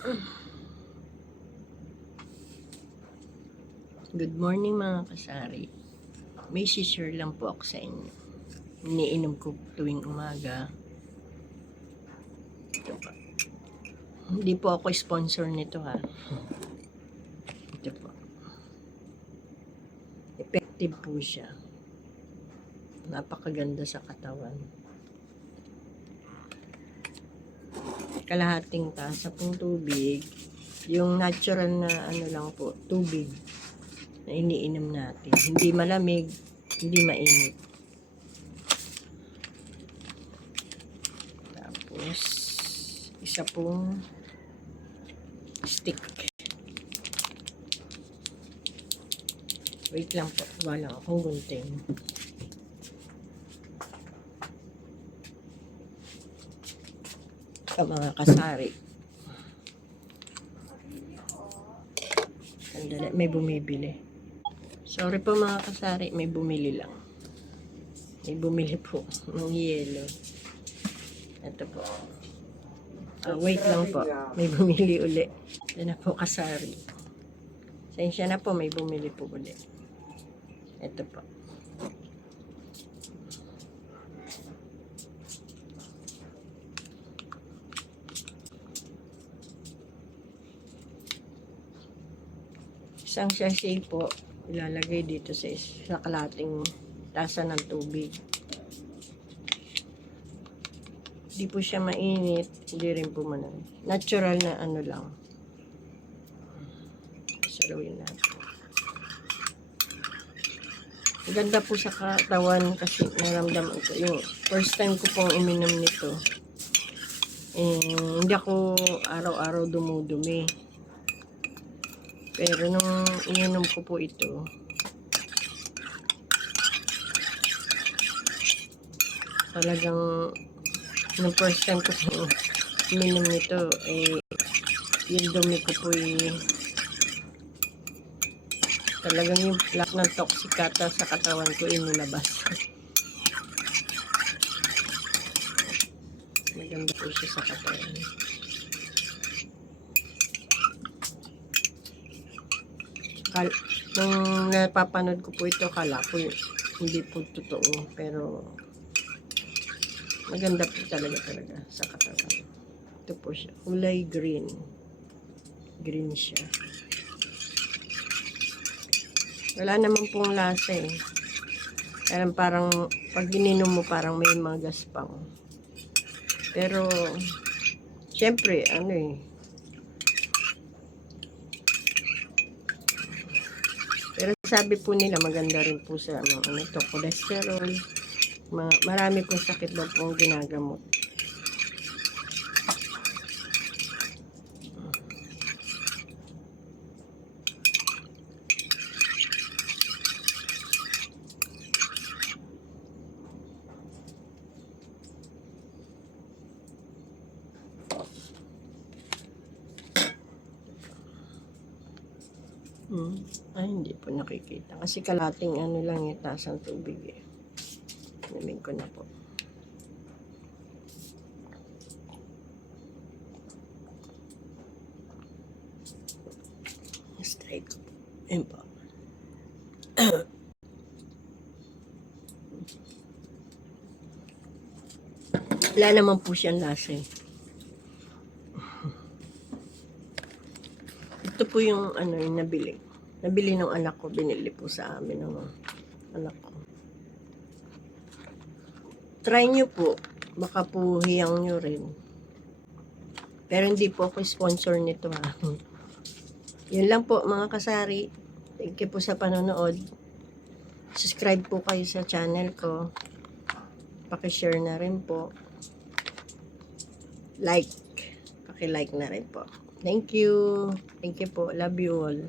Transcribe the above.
Good morning mga kasari. May share lang po ako sa inyo. Iniinom ko tuwing umaga. Ito pa. Hindi po ako sponsor nito ha. Ito po. Effective po siya. Napakaganda sa katawan. Kalahating tasa pong tubig. Yung natural na ano lang po, tubig na iniinom natin. Hindi malamig, hindi mainit. Tapos, isa pong stick. Wait lang po, wala akong gunting. Sa mga kasari. Sandali, may bumibili. Sorry po mga kasari, may bumili lang. May bumili po ng yelo. Ito po. Wait lang po, may bumili uli. Ito na po kasari. Sensya na po, may bumili po uli. Ito po. Isang sachet po, ilalagay dito sa kalating tasa ng tubig. Hindi po siya mainit, hindi rin po manang. Natural na ano lang. Salawin natin. Ganda po sa katawan kasi naramdaman ko. Yung first time ko pong uminom nito. Hindi ako araw-araw dumudumi. Pero nung ininom ko po ito, talagang nung first time ko po uminom nito, yung dumi ko po talagang yung lahat ng toxicata sa katawan ko inilabas. Maganda po siya sa katawan. Nung napapanood ko po ito, kala ko hindi po totoo, pero maganda po talaga sa katawan. Ito po siya, kulay green. Green siya. Wala naman pong lasa eh. Parang pag ininom mo parang may magaspang. Pero syempre pero sabi po nila maganda rin po sa cholesterol. Marami pong sakit daw pong ginagamot. Ay, hindi po nakikita. Kasi kalating lang yung tasang tubig eh. Namin ko na po. Straight ko po. Ayun po. Wala naman po siyang lasa eh. Ito po yung yung nabili. Nabili ng anak ko, binili po sa amin ng anak ko. Try nyo po, baka po hiyang nyo rin. Pero hindi po ako sponsor nito ha. Yun lang po mga kasari. Thank you po sa panonood. Subscribe po kayo sa channel ko. Paki-share na rin po. Like. Paki-like na rin po. Thank you. Thank you po. Love you all.